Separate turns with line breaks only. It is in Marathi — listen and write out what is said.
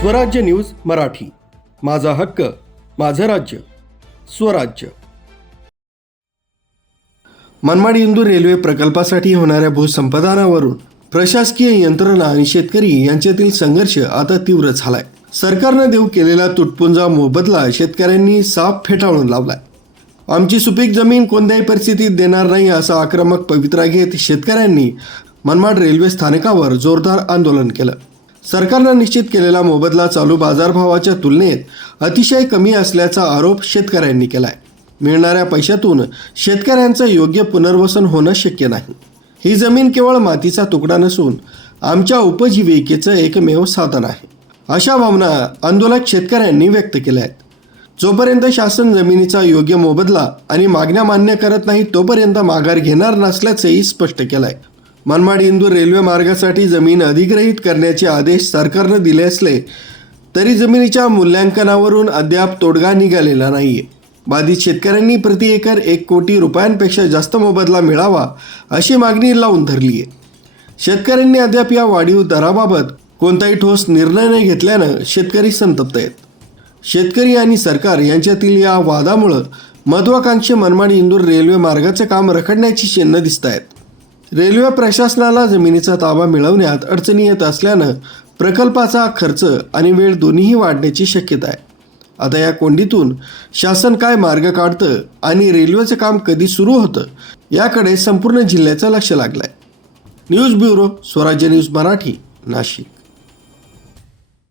स्वराज्य न्यूज मराठी. माझा हक्क माझं राज्य. स्वराज्य. मनमाड इंदूर रेल्वे प्रकल्पासाठी होणाऱ्या भूसंपादनावरून प्रशासकीय यंत्रणा आणि शेतकरी यांच्यातील संघर्ष आता तीव्र झालाय. सरकारनं देऊ केलेला तुटपुंजा मोबदला शेतकऱ्यांनी साफ फेटाळून लावलाय. आमची सुपीक जमीन कोणत्याही परिस्थितीत देणार नाही असा आक्रमक पवित्रा घेत शेतकऱ्यांनी मनमाड रेल्वे स्थानकावर जोरदार आंदोलन केलं. सरकारनं निश्चित केलेला मोबदला चालू बाजारभावाच्या तुलनेत अतिशय कमी असल्याचा आरोप शेतकऱ्यांनी केलाय. मिळणाऱ्या पैशातून शेतकऱ्यांचं योग्य पुनर्वसन होणं शक्य नाही. ही जमीन केवळ मातीचा तुकडा नसून आमच्या उपजीविकेचं एकमेव साधन आहे. अशा भावना आंदोलक शेतकऱ्यांनी व्यक्त केल्या आहेत जोपर्यंत शासन जमिनीचा योग्य मोबदला आणि मागण्या मान्य करत नाही तोपर्यंत माघार घेणार नसल्याचंही स्पष्ट केलंय. मनमाड इंदूर रेल्वे मार्गासाठी जमीन अधिग्रहित करण्याचे आदेश सरकारनं दिले असले तरी जमिनीच्या मूल्यांकनावरून अद्याप तोडगा निघालेला नाही बाधित शेतकऱ्यांनी प्रति एकर एक कोटी रुपयांपेक्षा जास्त मोबदला मिळावा अशी मागणी लावून धरली आहे शेतकऱ्यांनी अद्याप या वाढीव दराबाबत कोणताही ठोस निर्णय न घेतल्यानं शेतकरी संतप्त आहेत. शेतकरी आणि सरकार यांच्यातील या वादामुळं महत्वाकांक्षी मनमाड इंदूर रेल्वे मार्गाचं काम रखडण्याची चिन्ह दिसत आहेत रेल्वे प्रशासनाला जमिनीचा ताबा मिळवण्यात अडचणी येत असल्यानं प्रकल्पाचा खर्च आणि वेळ दोन्हीही वाढण्याची शक्यता आहे. आता या कोंडीतून शासन काय मार्ग काढतं आणि रेल्वेचं काम कधी सुरू होतं याकडे संपूर्ण जिल्ह्याचं लक्ष लागलंय. News bureau Swarajya news Marathi Nashik.